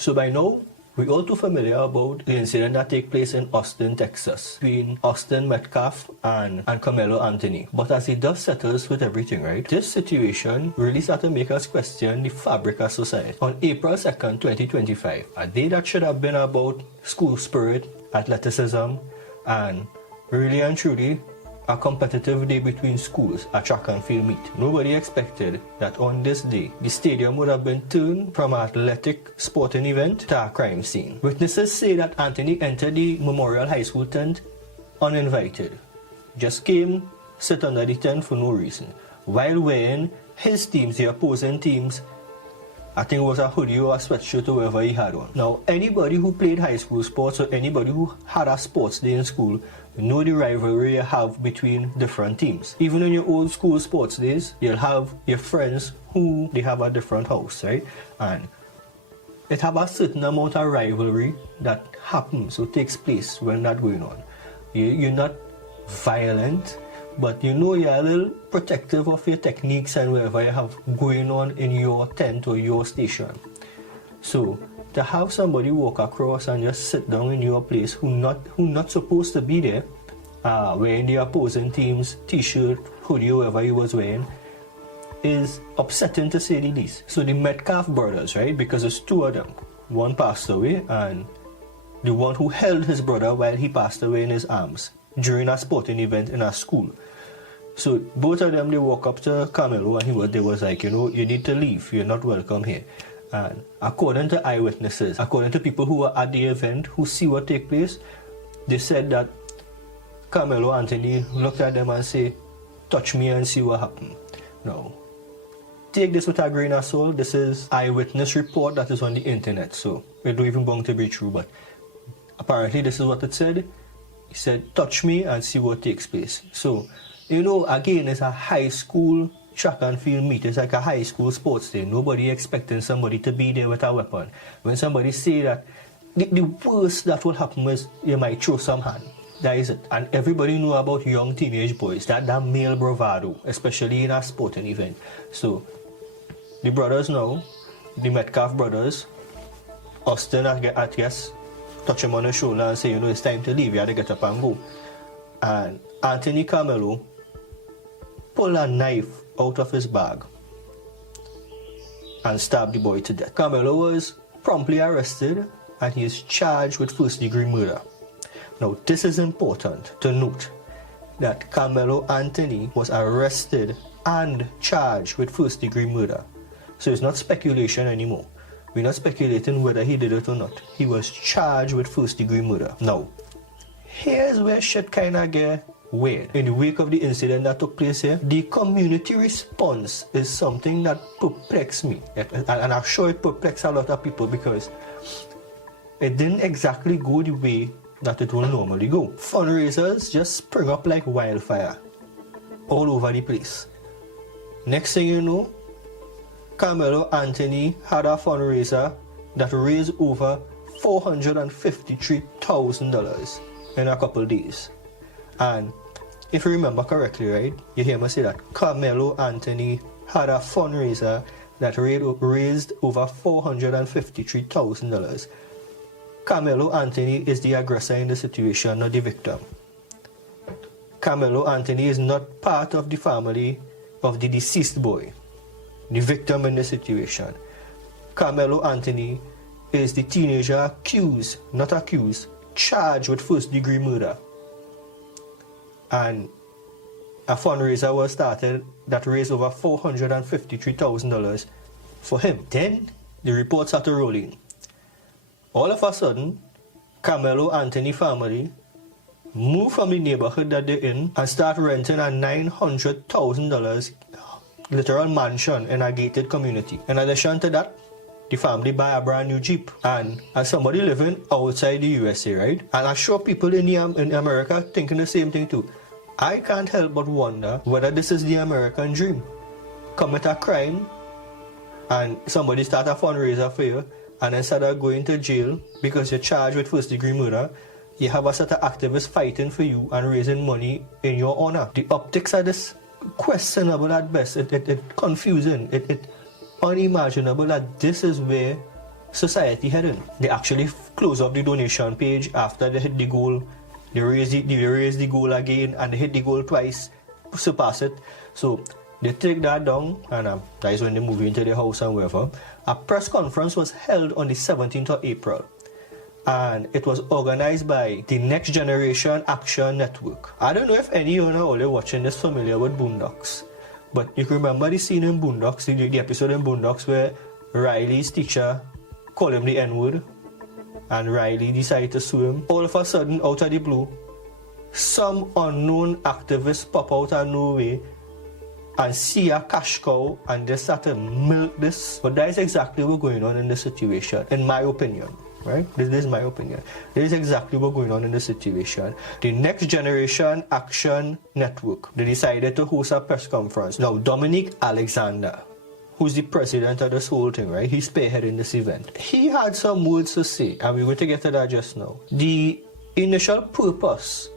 So by now, we're all too familiar about the incident that took place in Austin, Texas, between Austin Metcalf and Karmelo Anthony. But as the dust settles with everything, right, this situation really started to make us question the fabric of society. On April 2nd, 2025, a day that should have been about school spirit, athleticism, and really and truly a competitive day between schools, a track and field meet. Nobody expected that on this day, the stadium would have been turned from an athletic sporting event to a crime scene. Witnesses say that Anthony entered the Memorial High School tent uninvited. Just came, sit under the tent for no reason, while wearing his team's, the opposing team's, I think it was a hoodie or a sweatshirt or whatever he had on. Now, anybody who played high school sports or anybody who had a sports day in school know the rivalry you have between different teams. Even in your old school sports days, you'll have your friends who they have a different house, right? And it have a certain amount of rivalry that happens or takes place when that's going on. You're not violent, but you know you're a little protective of your techniques and whatever you have going on in your tent or your station. So to have somebody walk across and just sit down in your place who not supposed to be there, wearing the opposing team's t-shirt, hoodie, whatever he was wearing, is upsetting to say the least. So the Metcalf brothers, right, because there's two of them, one passed away and the one who held his brother while he passed away in his arms during a sporting event in a school. So both of them, they walk up to Karmelo and they was like, you know, you need to leave, you're not welcome here. And according to eyewitnesses, according to people who were at the event, who see what take place, they said that Karmelo Anthony looked at them and say, touch me and see what happened. Now, take this with a grain of salt. This is eyewitness report that is on the internet, so it don't even bound to be true, but apparently this is what it said. He said, touch me and see what takes place. So, you know, again, it's a high school track and field meet. It's like a high school sports day. Nobody expecting somebody to be there with a weapon. When somebody say that, the worst that will happen is you might throw some hand. That is it. And everybody know about young teenage boys, that male bravado, especially in a sporting event. So, the brothers now, the Metcalf brothers, Austin, I guess, touch him on the shoulder and say, you know, it's time to leave, you have to get up and go. And Anthony Karmelo pulled a knife out of his bag and stabbed the boy to death. Karmelo was promptly arrested and he is charged with first-degree murder. Now, this is important to note that Karmelo Anthony was arrested and charged with first-degree murder. So it's not speculation anymore. We're not speculating whether he did it or not. He was charged with first-degree murder. Now, here's where shit kind of get weird. In the wake of the incident that took place here, the community response is something that perplexed me. And I'm sure it perplexed a lot of people because it didn't exactly go the way that it will normally go. Fundraisers just spring up like wildfire all over the place. Next thing you know, Karmelo Anthony had a fundraiser that raised over $453,000 in a couple days. And if you remember correctly, right, you hear me say that Karmelo Anthony had a fundraiser that raised over $453,000. Karmelo Anthony is the aggressor in the situation, not the victim. Karmelo Anthony is not part of the family of the deceased boy, the victim in the situation. Karmelo Anthony is the teenager accused, not accused, charged with first-degree murder. And a fundraiser was started that raised over $453,000 for him. Then the reports started rolling. All of a sudden, Karmelo Anthony family moved from the neighborhood that they're in and start renting a $900,000 literal mansion in a gated community. In addition to that, the family buy a brand new Jeep. And as somebody living outside the USA, right? And I'm sure people in America thinking the same thing too. I can't help but wonder whether this is the American dream. Commit a crime and somebody start a fundraiser for you, and instead of going to jail because you're charged with first-degree murder, you have a set of activists fighting for you and raising money in your honor. The optics are this questionable at best. It confusing. It unimaginable that this is where society heading. They actually close up the donation page after they hit the goal. They raise the goal again, and they hit the goal twice, surpass it. So they take that down, and that is when they move into the house and wherever. A press conference was held on the 17th of April, and it was organized by the Next Generation Action Network. I don't know if any of you are watching this familiar with Boondocks, but you can remember the scene in Boondocks, the episode in Boondocks where Riley's teacher called him the N-word, and Riley decided to sue him. All of a sudden, out of the blue, some unknown activists pop out of nowhere and see a cash cow and they start to milk this. But that is exactly what's going on in this situation, in my opinion. Right? This is my opinion. This is exactly what's going on in this situation. The Next Generation Action Network, they decided to host a press conference. Now, Dominic Alexander, who's the president of this whole thing, right? He's spearheading this event. He had some words to say, and we're going to get to that just now. The initial purpose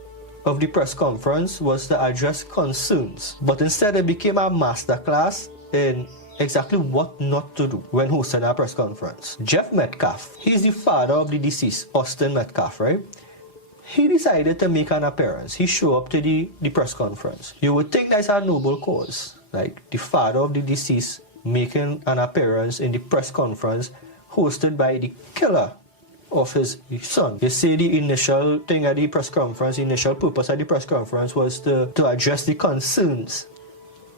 of the press conference was to address concerns, but instead it became a masterclass in exactly what not to do when hosting a press conference. Jeff Metcalf, he's the father of the deceased Austin Metcalf, right? He decided to make an appearance. He showed up to the press conference. You would think that's a noble cause, like the father of the deceased making an appearance in the press conference hosted by the killer of his son. You see, the initial thing at the press conference, the initial purpose of the press conference was to address the concerns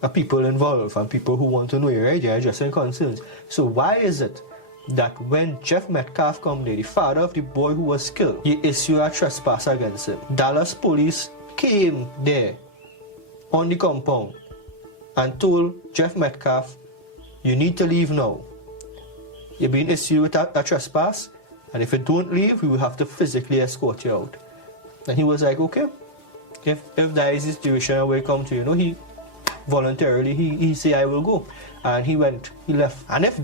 of people involved and people who want to know, right? They're addressing concerns. So why is it that when Jeff Metcalf come there, the father of the boy who was killed, he issued a trespass against him? Dallas police came there on the compound and told Jeff Metcalf, you need to leave now. You're being issued with a trespass, and if you don't leave, we will have to physically escort you out. And he was like, okay, if that is the situation I will come to, he voluntarily, he say, I will go. And he left. And if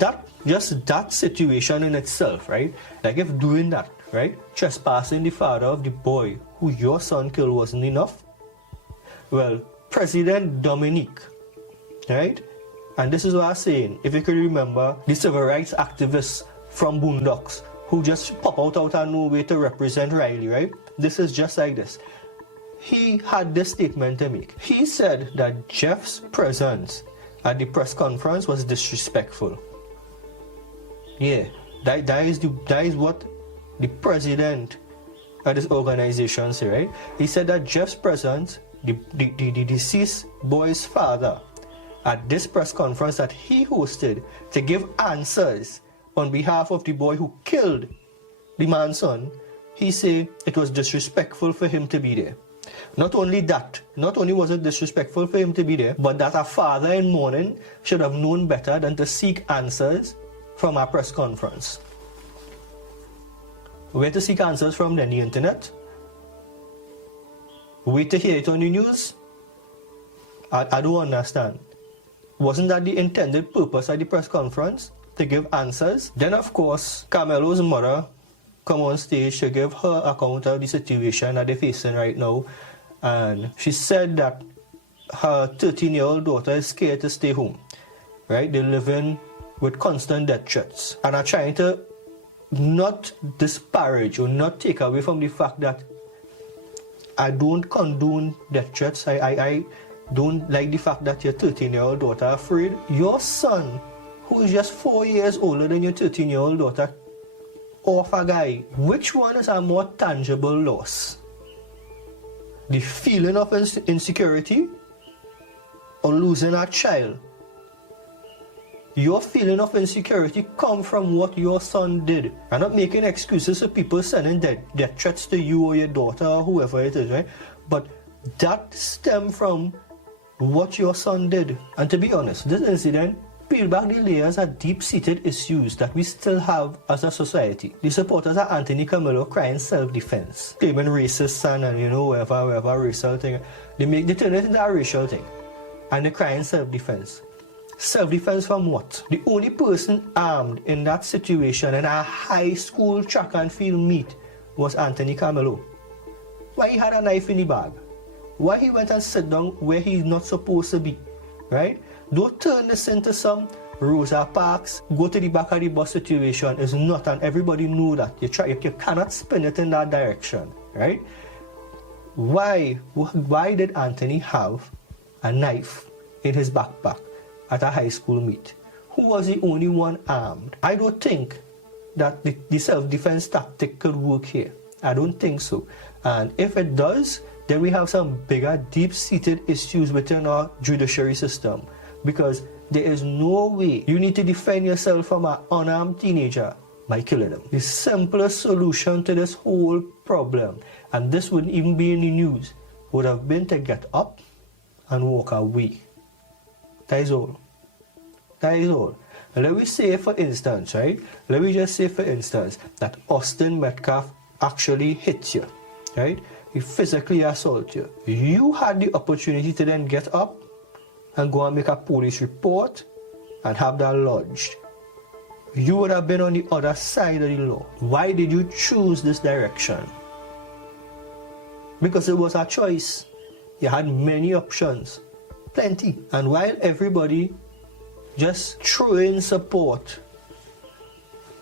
just that situation in itself, right, like if doing that, right, trespassing the father of the boy who your son killed wasn't enough, well, President Dominic, right, and this is what I'm saying, if you could remember, the civil rights activists from Boondocks who just pop out of nowhere to represent Riley, right? This is just like this. He had this statement to make. He said that Jeff's presence at the press conference was disrespectful. Yeah, that is what the president of this organization said, right? He said that Jeff's presence, the deceased boy's father, at this press conference that he hosted to give answers on behalf of the boy who killed the man's son, he said it was disrespectful for him to be there. Not only was it disrespectful for him to be there, but that a father in mourning should have known better than to seek answers from a press conference. Where to seek answers from then? The internet? Wait to hear it on the news? I don't understand. Wasn't that the intended purpose of the press conference? To give answers? Then of course, Karmelo's mother come on stage to give her account of the situation that they're facing right now. And she said that her 13-year-old daughter is scared to stay home. Right? They're living with constant death threats. And are trying to not disparage or not take away from the fact that I don't condone death threats. I don't like the fact that your 13-year-old daughter is afraid. Your son, who is just 4 years older than your 13-year-old daughter, of a guy, which one is a more tangible loss? The feeling of insecurity or losing a child? Your feeling of insecurity come from what your son did. I'm not making excuses for people sending death threats to you or your daughter or whoever it is, right? But that stem from what your son did. And to be honest, this incident peel back the layers of deep-seated issues that we still have as a society. The supporters of Anthony Karmelo crying self-defense, claiming racist and whatever racial thing. They turn it into a racial thing. And they're crying self-defense. Self-defense from what? The only person armed in that situation in a high school track and field meet was Anthony Karmelo. Why he had a knife in the bag? Why he went and sit down where he's not supposed to be? Right? Don't turn this into some Rosa Parks, go to the back of the bus situation is not, and everybody knew that. You cannot spin it in that direction, right? Why did Anthony have a knife in his backpack at a high school meet? Who was the only one armed? I don't think that the self-defense tactic could work here. I don't think so. And if it does, then we have some bigger, deep-seated issues within our judiciary system. Because there is no way you need to defend yourself from an unarmed teenager by killing them. The simplest solution to this whole problem, and this wouldn't even be in the news, would have been to get up and walk away. That is all. That is all. And let me say, for instance, right? Let me just say, for instance, that Austin Metcalf actually hit you, right? He physically assaulted you. You had the opportunity to then get up and go and make a police report and have that lodged. You would have been on the other side of the law. Why did you choose this direction? Because it was a choice. You had many options, plenty. And while everybody just threw in support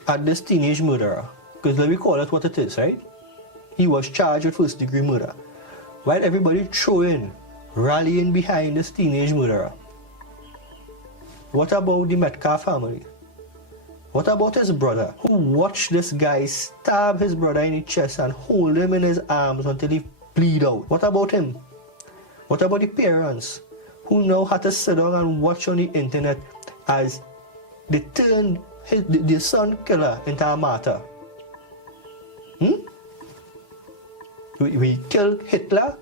at this teenage murderer, because let me call it what it is, right? He was charged with first-degree murder. While everybody threw in, rallying behind this teenage murderer, what about the Metcalf family? What about his brother, who watched this guy stab his brother in the chest and hold him in his arms until he bleed out? What about him? What about the parents, who now had to sit down and watch on the internet as they turned the son killer into a martyr? We killed Hitler,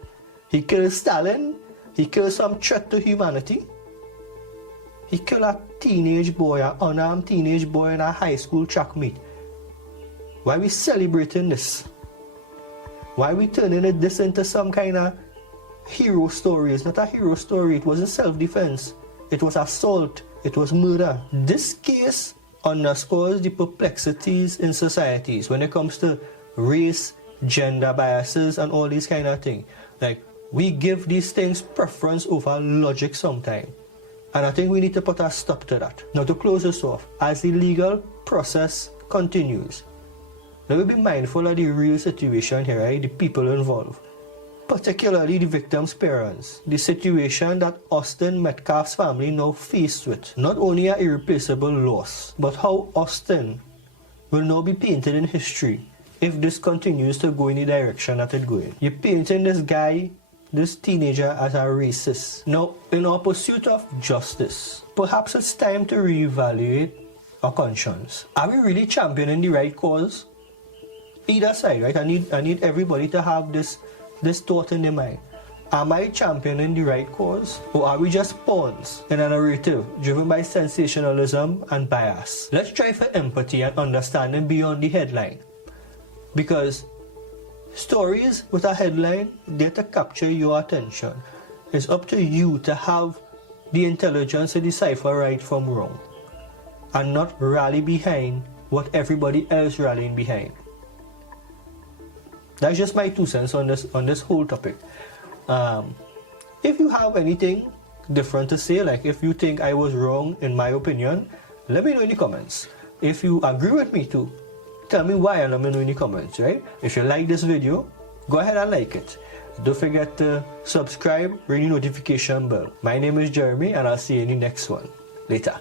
he killed Stalin, he killed some threat to humanity. He killed a teenage boy, an unarmed teenage boy in a high school track meet. Why are we celebrating this? Why are we turning this into some kind of hero story? It's not a hero story, it wasn't self-defense. It was assault, it was murder. This case underscores the perplexities in societies when it comes to race, gender biases, and all these kind of things. Like, we give these things preference over logic sometimes. And I think we need to put a stop to that. Now, to close this off, as the legal process continues, let me be mindful of the real situation here, right? The people involved, particularly the victim's parents. The situation that Austin Metcalf's family now faced with, not only an irreplaceable loss, but how Austin will now be painted in history if this continues to go in the direction that it's going. You're painting this guy, this teenager, as a racist. Now, in our pursuit of justice, perhaps it's time to reevaluate our conscience. Are we really championing the right cause? Either side, right? I need everybody to have this thought in their mind. Am I championing the right cause? Or are we just pawns in a narrative driven by sensationalism and bias? Let's try for empathy and understanding beyond the headline. Because stories with a headline, they're to capture your attention. It's up to you to have the intelligence to decipher right from wrong and not rally behind what everybody else rallying behind. That's just my 2 cents on this whole topic. If you have anything different to say, like if you think I was wrong in my opinion, let me know in the comments. If you agree with me too, tell me why and let me know in the comments, right? If you like this video, go ahead and like it. Don't forget to subscribe, ring the notification bell. My name is Jeremy and I'll see you in the next one. Later.